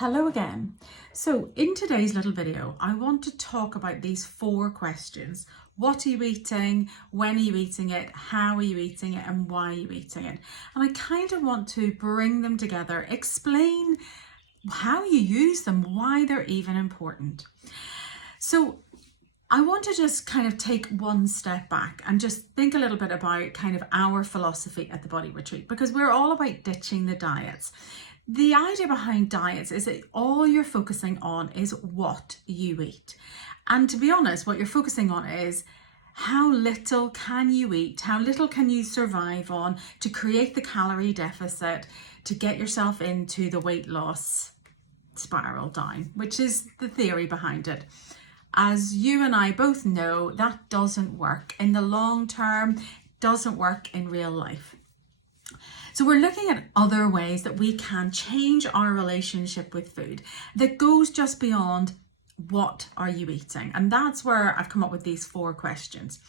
Hello again. So in today's little video, I want to talk about these 4 questions. What are you eating? When are you eating it? How are you eating it? And why are you eating it? And I kind of want to bring them together, explain how you use them, why they're even important. So I want to just kind of take one step back and just think a little bit about kind of our philosophy at the Body Retreat, because we're all about ditching the diets. The idea behind diets is that all you're focusing on is what you eat. And to be honest, what you're focusing on is how little can you eat, how little can you survive on to create the calorie deficit to get yourself into the weight loss spiral down, which is the theory behind it. As you and I both know, that doesn't work in the long term, doesn't work in real life. So we're looking at other ways that we can change our relationship with food that goes just beyond what are you eating? And that's where I've come up with these 4 questions.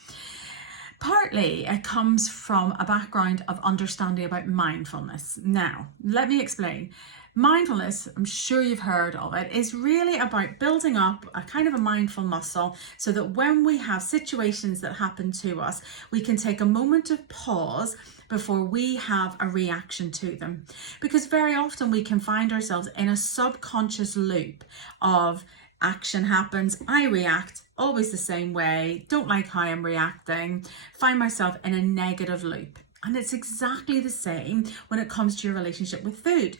Partly it comes from a background of understanding about mindfulness. Now, let me explain. Mindfulness, I'm sure you've heard of it, is really about building up a kind of a mindful muscle so that when we have situations that happen to us, we can take a moment of pause before we have a reaction to them. Because very often we can find ourselves in a subconscious loop of action happens, I react, always the same way, don't like how I'm reacting, find myself in a negative loop. And it's exactly the same when it comes to your relationship with food.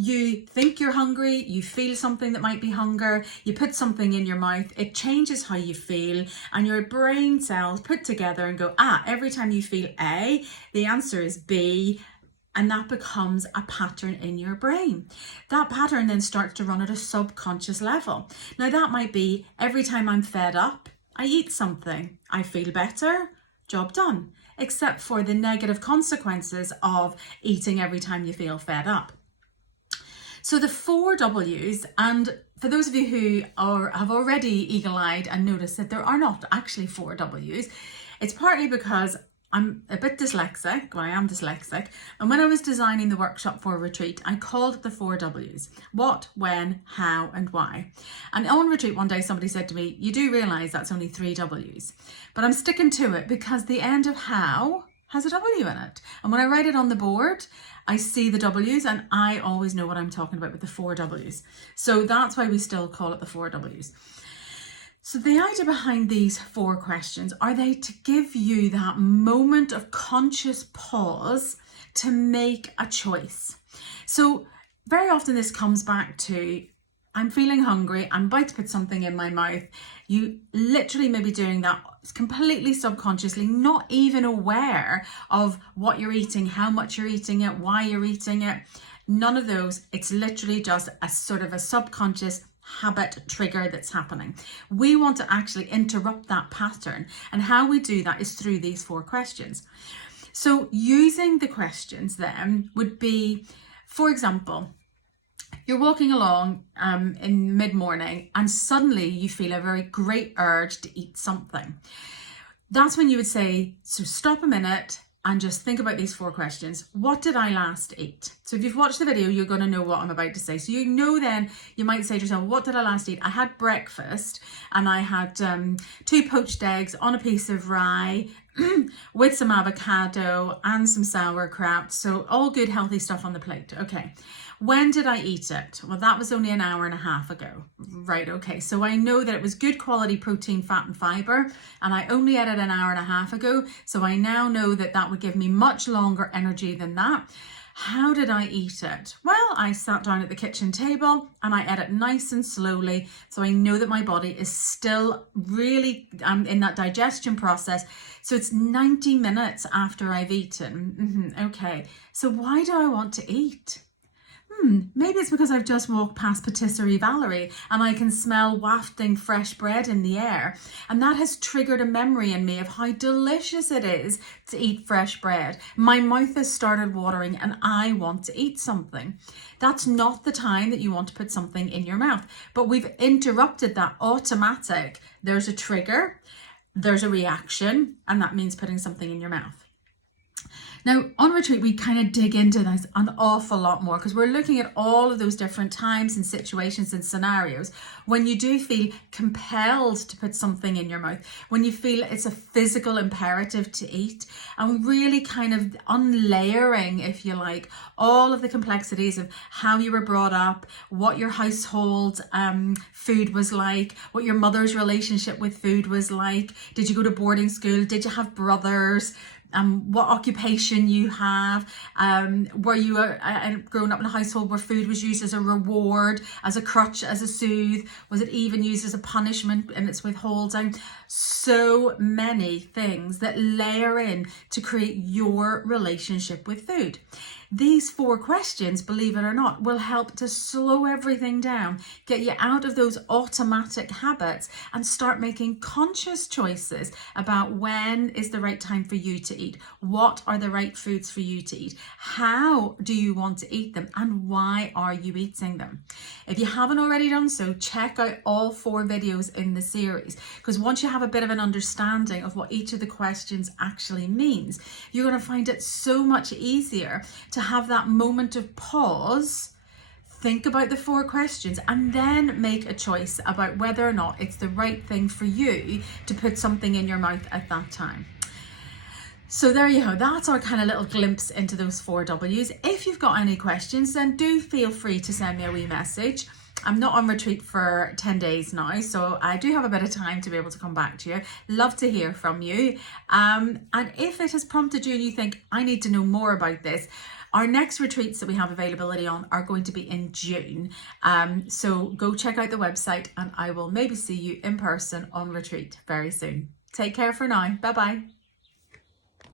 You think you're hungry, you feel something that might be hunger, you put something in your mouth, it changes how you feel, and your brain cells put together and go, every time you feel A, the answer is B, and that becomes a pattern in your brain. That pattern then starts to run at a subconscious level. Now that might be every time I'm fed up, I eat something, I feel better, job done, except for the negative consequences of eating every time you feel fed up. So the 4 W's, and for those of you who have already eagle-eyed and noticed that there are not actually 4 W's, it's partly because I'm a bit dyslexic, well I am dyslexic, and when I was designing the workshop for retreat, I called it the 4 W's. What, when, how, and why. And on retreat one day somebody said to me, you do realise that's only 3 W's. But I'm sticking to it because the end of how has a W in it. And when I write it on the board, I see the W's and I always know what I'm talking about with the 4 W's. So that's why we still call it the 4 W's. So the idea behind these 4 questions are they to give you that moment of conscious pause to make a choice. So very often this comes back to, I'm feeling hungry, I'm about to put something in my mouth. You literally may be doing that completely subconsciously, not even aware of what you're eating, how much you're eating it, why you're eating it. None of those. It's literally just a sort of a subconscious habit trigger that's happening. We want to actually interrupt that pattern, and how we do that is through these 4 questions. So using the questions then would be, for example, you're walking along in mid-morning and suddenly you feel a very great urge to eat something. That's when you would say, so stop a minute and just think about these 4 questions. What did I last eat? So if you've watched the video, you're going to know what I'm about to say. So you know then, you might say to yourself, what did I last eat? I had breakfast and I had 2 poached eggs on a piece of rye with some avocado and some sauerkraut. So all good healthy stuff on the plate. Okay. When did I eat it? Well, that was only an hour and a half ago. Right, okay. So I know that it was good quality protein, fat and fibre, and I only ate it an hour and a half ago. So I now know that that would give me much longer energy than that. How did I eat it? Well, I sat down at the kitchen table and I ate it nice and slowly. So I know that my body is still really in that digestion process. So it's 90 minutes after I've eaten. Okay, so why do I want to eat? Maybe it's because I've just walked past Patisserie Valerie and I can smell wafting fresh bread in the air. And that has triggered a memory in me of how delicious it is to eat fresh bread. My mouth has started watering and I want to eat something. That's not the time that you want to put something in your mouth. But we've interrupted that automatic. There's a trigger, there's a reaction, and that means putting something in your mouth. Now, on retreat, we kind of dig into this an awful lot more because we're looking at all of those different times and situations and scenarios when you do feel compelled to put something in your mouth, when you feel it's a physical imperative to eat, and really kind of unlayering, if you like, all of the complexities of how you were brought up, what your household food was like, what your mother's relationship with food was like. Did you go to boarding school? Did you have brothers? What occupation you have, were you growing up in a household where food was used as a reward, as a crutch, as a soothe? Was it even used as a punishment in its withholding? So many things that layer in to create your relationship with food. These 4 questions, believe it or not, will help to slow everything down, get you out of those automatic habits and start making conscious choices about when is the right time for you to eat, what are the right foods for you to eat, how do you want to eat them, and why are you eating them. If you haven't already done so, check out all 4 videos in the series, because once you have a bit of an understanding of what each of the questions actually means, you're going to find it so much easier to have that moment of pause, think about the 4 questions, and then make a choice about whether or not it's the right thing for you to put something in your mouth at that time. So there you go, that's our kind of little glimpse into those 4 W's. If you've got any questions, then do feel free to send me a wee message. I'm not on retreat for 10 days now, so I do have a bit of time to be able to come back to you. Love to hear from you. And if it has prompted you and you think, I need to know more about this, our next retreats that we have availability on are going to be in June. So go check out the website and I will maybe see you in person on retreat very soon. Take care for now. Bye-bye.